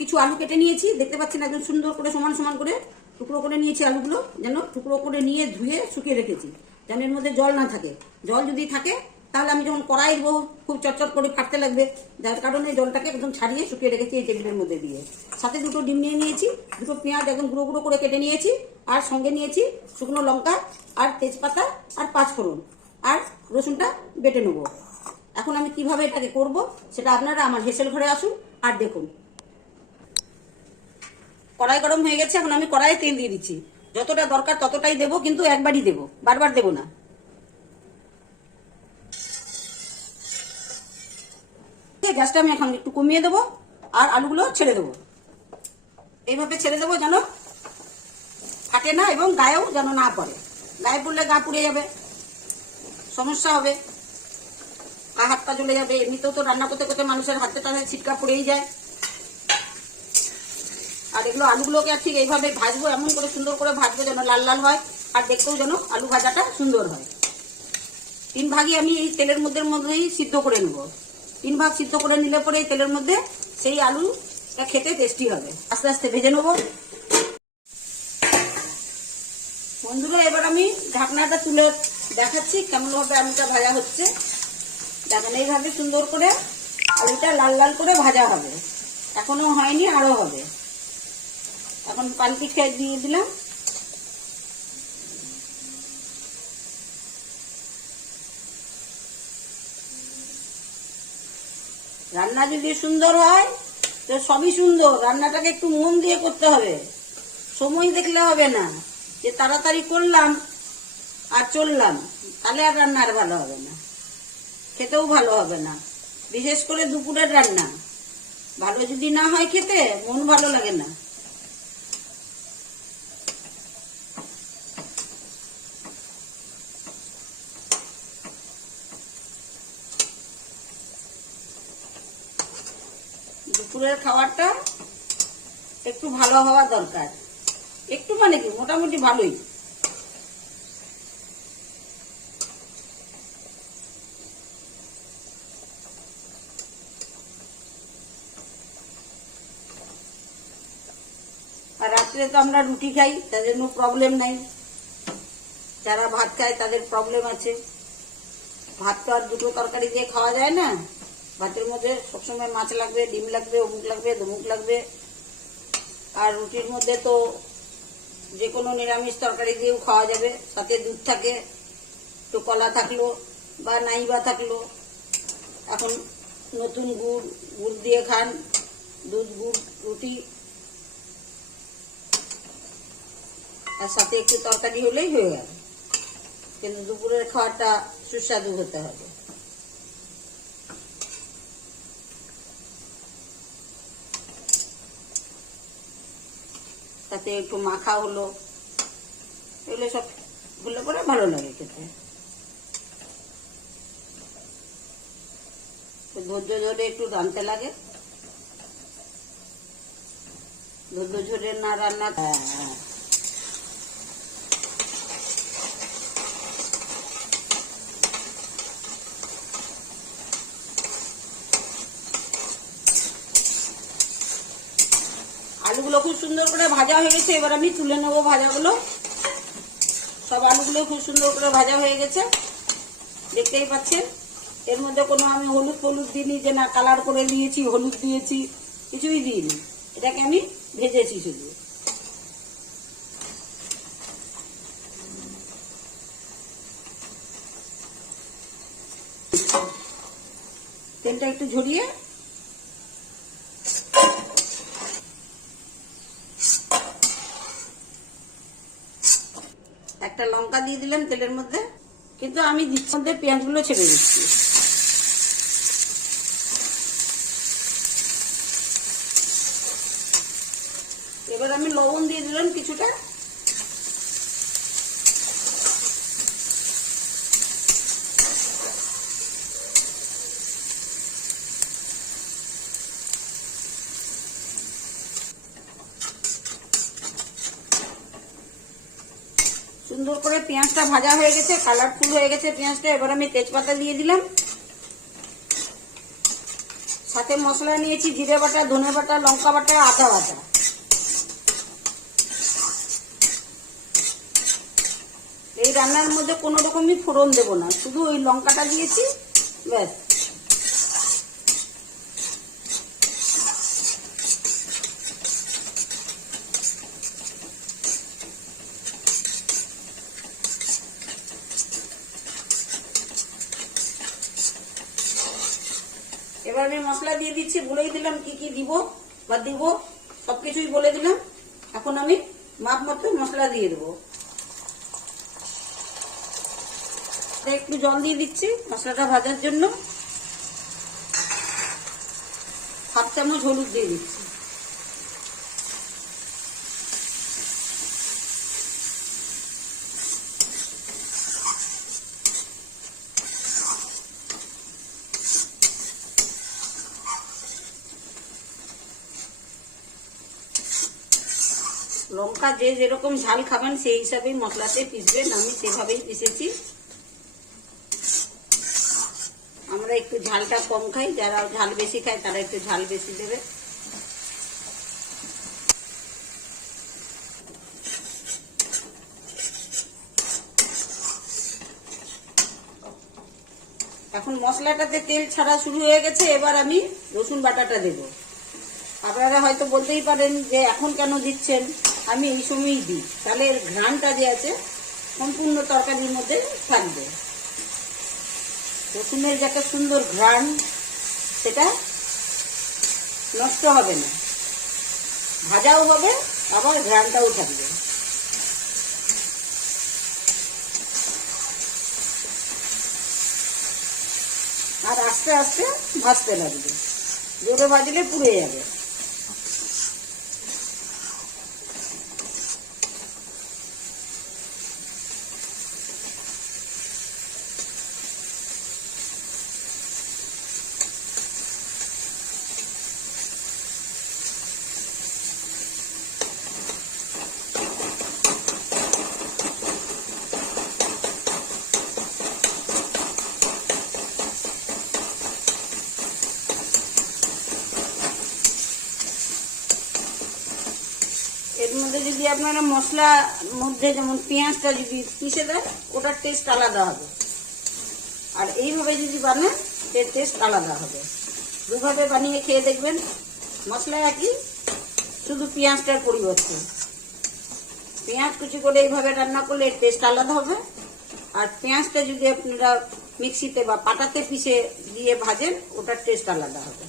কিছু আলু কেটে নিয়েছি, দেখতে পাচ্ছেন একদম সুন্দর করে সমান সমান করে টুকরো করে নিয়েছি। আলুগুলো যেন টুকরো করে নিয়ে ধুয়ে শুকিয়ে রেখেছি, যেন এর মধ্যে জল না থাকে। জল যদি থাকে তাহলে আমি যখন কড়াই দেবো খুব চটচট করে ফাটতে লাগবে, যার কারণে জলটাকে একদম ছাড়িয়ে শুকিয়ে রেখেছি এই টেবিলের মধ্যে দিয়ে। সাথে দুটো ডিম নিয়ে নিয়েছি, দুটো পেঁয়াজ একদম গুঁড়ো গুঁড়ো করে কেটে নিয়েছি, আর সঙ্গে নিয়েছি শুকনো লঙ্কা আর তেজপাতা আর পাঁচফোড়ন, আর রসুনটা বেটে নেবো। এখন আমি কিভাবে এটাকে করব সেটা আপনারা আমার হেসেল ঘরে আসুন আর দেখুন। কড়াই গরম হয়ে গেছে, এখন আমি কড়াইয়ে তেল দিয়ে দিচ্ছি। যতটা দরকার ততটাই দেবো, কিন্তু একবারই দেবো, বারবার দেবো না। গ্যাসটা আমি এখন একটু কমিয়ে দেবো আর আলুগুলো ছেড়ে দেবো। এইভাবে ছেড়ে দেবো যেন ফাটে না এবং গায়েও যেন না পড়ে। গায়ে পড়লে গা পুড়ে যাবে, সমস্যা হবে, গা হাত পা জ্বলে যাবে। এমনিতেও তো রান্না করতে করতে মানুষের হাতে টাতে ছিটকা পড়েই যায়। আর এগুলো আলুগুলোকে ঠিক এইভাবে ভাজবো, এমন করে সুন্দর করে ভাজবো যেন লাল লাল হয়, আর দেখতেও যেন আলু ভাজাটা সুন্দর হয়। 3 ভাগই আমি এই তেলের মধ্যেই সিদ্ধ করে নেব। 3 ভাগ সিদ্ধ করে নিলে পরে এই তেলের মধ্যে সেই আলুটা খেতে টেস্টি হবে। আস্তে আস্তে ভেজে নেব বন্ধুরা। এবার আমি ঢাকনাটা তুলে দেখাচ্ছি কেমন ভাবে আলুটা ভাজা হচ্ছে। দেখেন এইভাবে সুন্দর করে আলুটা লাল লাল করে ভাজা হবে, এখনো হয়নি, আরো হবে। এখন পানকি খেয়ে দিয়ে দিলাম। রান্না যদি সুন্দর হয় তো সবই সুন্দর। রান্নাটাকে একটু মন দিয়ে করতে হবে, সময় দেখলে হবে না যে তাড়াতাড়ি করলাম আর চললাম, তাহলে আর রান্না আর ভালো হবে না, খেতেও ভালো হবে না। বিশেষ করে দুপুরের রান্না ভালো যদি না হয় খেতে মন ভালো লাগে না। দুপুরের খাবারটা একটু ভালো হওয়া দরকার, একটু মানে কি মোটামুটি ভালোই। আর রাত্রে তো আমরা রুটি খাই, তাদের কোনো প্রবলেম নাই। যারা ভাত খায় তাদের প্রবলেম আছে। ভাত তো আর দুটো তরকারি দিয়ে খাওয়া যায় না। ভাতের মধ্যে সবসময় মাছ লাগবে, ডিম লাগবে, অমুক লাগবে, ধমুক লাগবে। আর রুটির মধ্যে তো যে কোনো নিরামিষ তরকারি দিয়েও খাওয়া যাবে, সাথে দুধ থাকে, তো কলা থাকলো বা নাই বা থাকলো। এখন নতুন গুড় দিয়ে খান, দুধ গুড় রুটি, আর সাথে একটু তরকারি হলেই হয়ে গেল। কিন্তু দুপুরের খাওয়াটা সুস্বাদু হতে হবে। তাতে একটু মাখা হলো, এগুলো সব হলে পরে ভালো লাগে খেতে। ধৈর্য ধরে একটু রাঁধতে লাগে, ধৈর্য ধরে না রান্না। আলুগুলো খুব সুন্দর করে ভাজা হয়ে গেছে, এবার আমি তুলে নেবো ভাজাগুলো। সব আলুগুলো খুব সুন্দর করে ভাজা হয়ে গেছে, দেখতেই পাচ্ছেন। এর মধ্যে কোনো আমি হলুদ দিইনি, যে না কালার করে দিয়েছি, হলুদ দিয়েছি, কিছুই দিইনি। এটাকে আমি ভেজেছি শুধু। তেলটা একটু ঝরিয়ে একটা লঙ্কা দিয়ে দিলাম তেলের মধ্যে, কিন্তু আমি দিচ্ছি মধ্যে পেঁয়াজগুলো ছেড়ে দিচ্ছি। এবার আমি লবণ দিয়ে দিলাম কিছুটা, সুন্দর করে পেঁয়াজটা ভাজা হয়ে গেছে, কালারফুল হয়ে গেছে পেঁয়াজটা। এবার আমি তেজপাতা দিয়ে দিলাম, সাথে মশলা নিয়েছি জিরে বাটা, ধনে বাটা, লঙ্কা বাটা, আদা বাটা। এই রান্নার মধ্যে কোনো রকমই ফোড়ন দেব না, শুধু ওই লঙ্কাটা দিয়েছি, ব্যাস। এবার আমি মশলা দিয়ে দিচ্ছি, বলেই দিলাম কি কি দিব বা দিব, সবকিছুই বলে দিলাম। এখন আমি মাপ মতো মশলা দিয়ে দেবো। একটু জল দিয়ে দিচ্ছি মশলাটা ভাজার জন্য। হাফ চামচ হলুদ দিয়ে দিচ্ছি। লঙ্কা যে যেরকম ঝাল খাবেন সেই হিসাবেই মশলাতে পিসবেন, আমি সেভাবেই পিসেছি। আমরা একটু ঝালটা কম খাই, যারা ঝাল বেশি খায় তারা একটু ঝাল বেশি দেবে। এখন মশলাটাতে তেল ছাড়া শুরু হয়ে গেছে, এবার আমি রসুন বাটাটা দেব। আপনারা হয়তো বলতেই পারেন যে এখন কেন দিচ্ছেন, আমি এই সময়ই দিই, তাহলে এর ঘ্রাণটা যে আছে সম্পূর্ণ তরকারির মধ্যে থাকবে। রসুনের যে একটা সুন্দর ঘ্রাণ, সেটা নষ্ট হবে না, ভাজাও হবে আবার ঘ্রাণটাও থাকবে। আর আস্তে আস্তে ভাজতে লাগবে, জোরে ভাজলে পুড়ে যাবে। এর মধ্যে যদি আপনারা মশলার মধ্যে যেমন পেঁয়াজটা যদি পিষে দেন, ওটার টেস্ট আলাদা হবে। আর এইভাবে যদি বানান, এর টেস্ট আলাদা হবে। দুভাবে বানিয়ে খেয়ে দেখবেন, মশলা একই, শুধু পেঁয়াজটার পরিবর্তন। পেঁয়াজ কুচি করে এইভাবে রান্না করলে এর টেস্ট আলাদা হবে। আর পেঁয়াজটা যদি আপনারা মিক্সিতে বা পাটাতে পিষে দিয়ে ভাজেন, ওটার টেস্ট আলাদা হবে।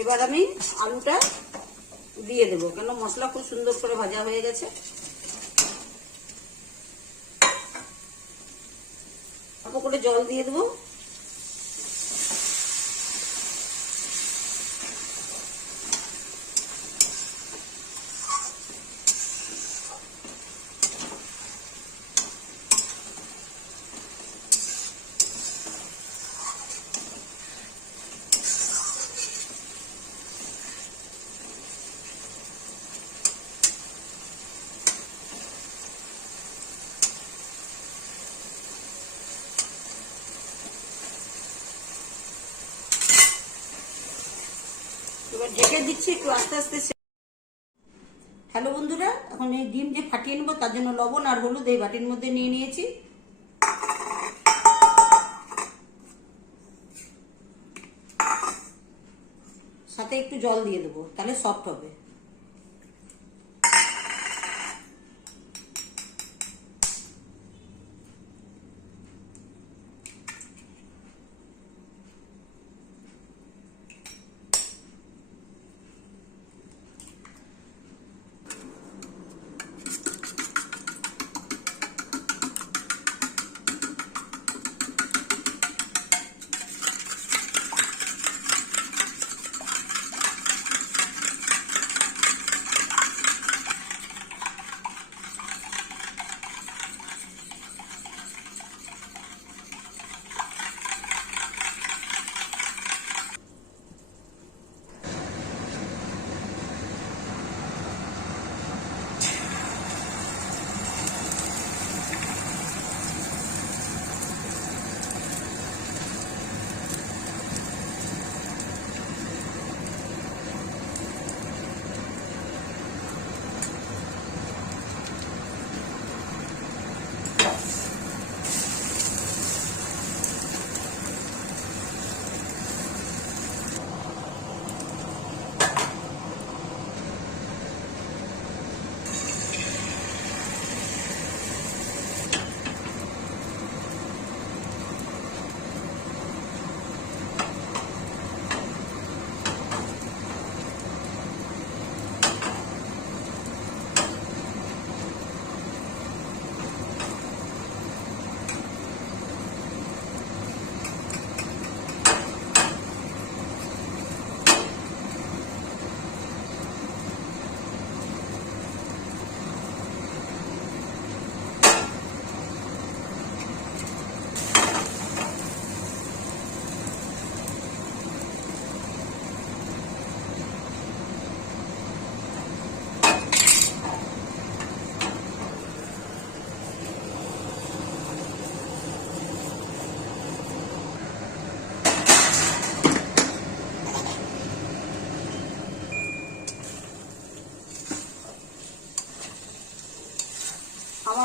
এবার আমি আলুটা দিয়ে দেবো, কেন মশলা খুব সুন্দর করে ভাজা হয়ে গেছে। অল্প করে জল দিয়ে দেবো। এবার ঢেকে দিচ্ছি একটু আস্তে আস্তে। হ্যালো বন্ধুরা, এখন এই ডিম যে ফাটিয়ে নেবো তার জন্য লবণ আর হলুদ এই বাটির মধ্যে নিয়ে নিয়েছি। সাথে একটু জল দিয়ে দেবো, তাহলে সফট হবে।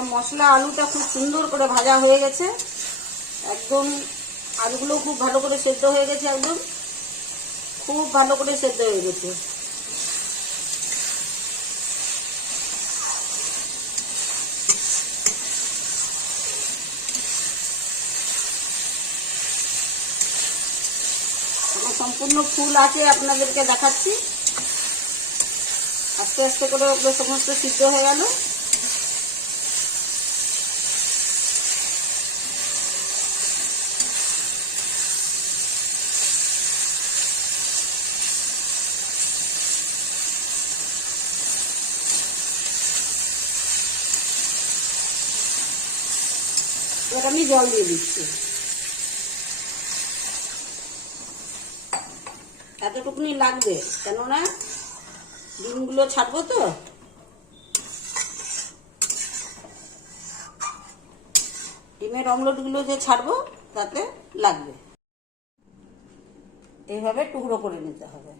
আমার মশলা আলুটা খুব সুন্দর করে ভাজা হয়ে গেছে, একদম আলুগুলো খুব ভালো করে সেদ্ধ হয়ে গেছে, একদম খুব ভালো করে সেদ্ধ হয়ে গেছে। আমার সম্পূর্ণ ফুল আছে, আপনাদেরকে দেখাচ্ছি। আস্তে আস্তে করে ওগুলো সমস্ত সিদ্ধ হয়ে গেল। এবার আমি জল দিয়ে দিচ্ছি, এতটুকুনি লাগবে, কেননা ডিমগুলো ছাড়বো তো। ডিমের অমলেটগুলো যে ছাড়বো তাতে লাগবে। এইভাবে টুকরো করে নিতে হবে,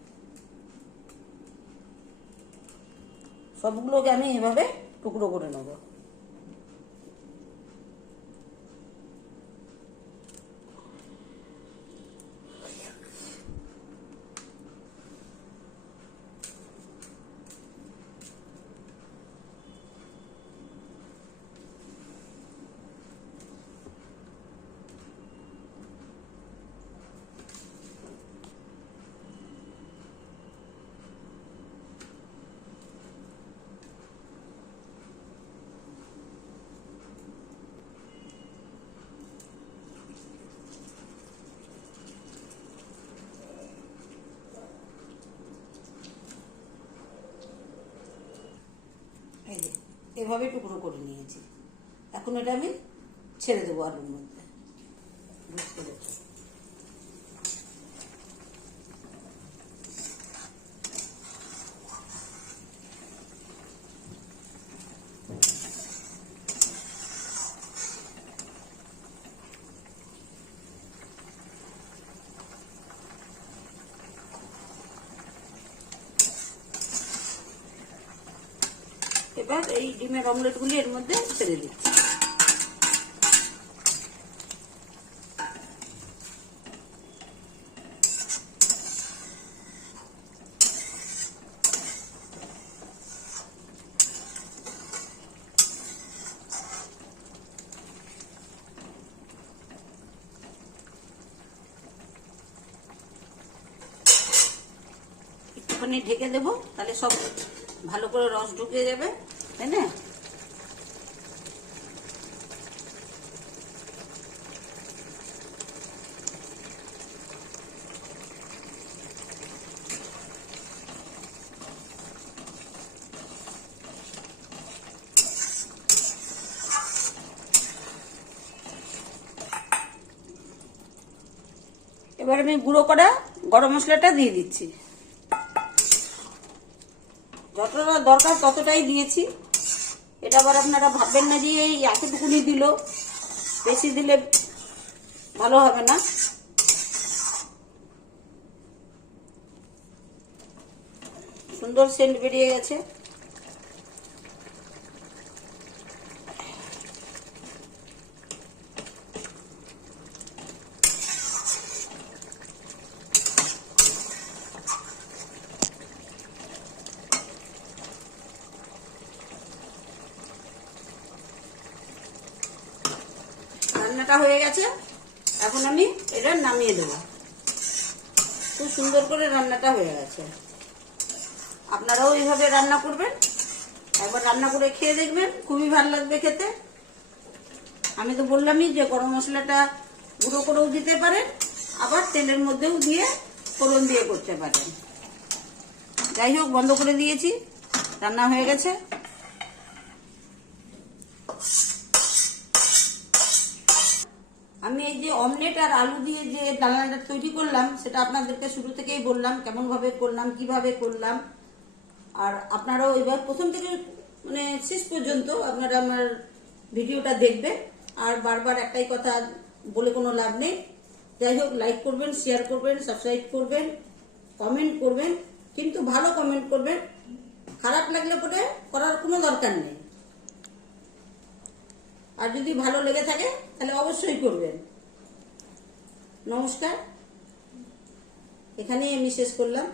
সবগুলোকে আমি এইভাবে টুকরো করে নেব। এভাবে টুকরো করে নিয়েছি, এখন এটা আমি ছেড়ে দেবো আলুর মধ্যে। এবার এই ডিমের অমলেটগুলি এর মধ্যে ছেড়ে দিচ্ছি। একটুখানি ঢেকে দেবো, তাহলে সব ভালো করে রস ঢুকে যাবে, তাই না? এবার আমি গুঁড়ো করা গরম মশলাটা দিয়ে দিচ্ছি, যতটা দরকার ততটাই দিয়েছি। এটা আবার আপনারা ভাববেন না যে এই এতটুকুনি দিল, বেশি দিলে ভালো হবে না। সুন্দর সেন্ট বেরিয়ে গেছে। রান্নাটা হয়ে গেছে, এখন আমি এটা নামিয়ে দেবো। খুব সুন্দর করে রান্নাটা হয়ে গেছে। আপনারাও এইভাবে রান্না করবেন, একবার রান্না করে খেয়ে দেখবেন, খুবই ভালো লাগবে খেতে। আমি তো বললামই যে গরম মশলাটা গুঁড়ো করেও দিতে পারেন, আবার তেলের মধ্যেও দিয়ে ফোড়ন দিয়ে করতে পারেন। যাই হোক, বন্ধ করে দিয়েছি, রান্না হয়ে গেছে। আমি এই যে অমলেট আর আলু দিয়ে যে ডালনাটা তৈরি করলাম, সেটা আপনাদেরকে শুরু থেকেই বললাম কেমন ভাবে করলাম, কিভাবে করলাম। আর আপনারাও এবার প্রথম থেকে মানে শেষ পর্যন্ত আপনারা আমার ভিডিওটা দেখবেন। আর বারবার একটাই কথা বলে কোনো লাভ নেই। যাই হোক, লাইক করবেন, শেয়ার করবেন, সাবস্ক্রাইব করবেন, কমেন্ট করবেন, কিন্তু ভালো কমেন্ট করবেন। খারাপ লাগলে পরে করার কোনো দরকার নেই। আর যদি ভালো লেগে থাকে তাহলে অবশ্যই করবেন। নমস্কার, এখানেই আমি শেষ করলাম।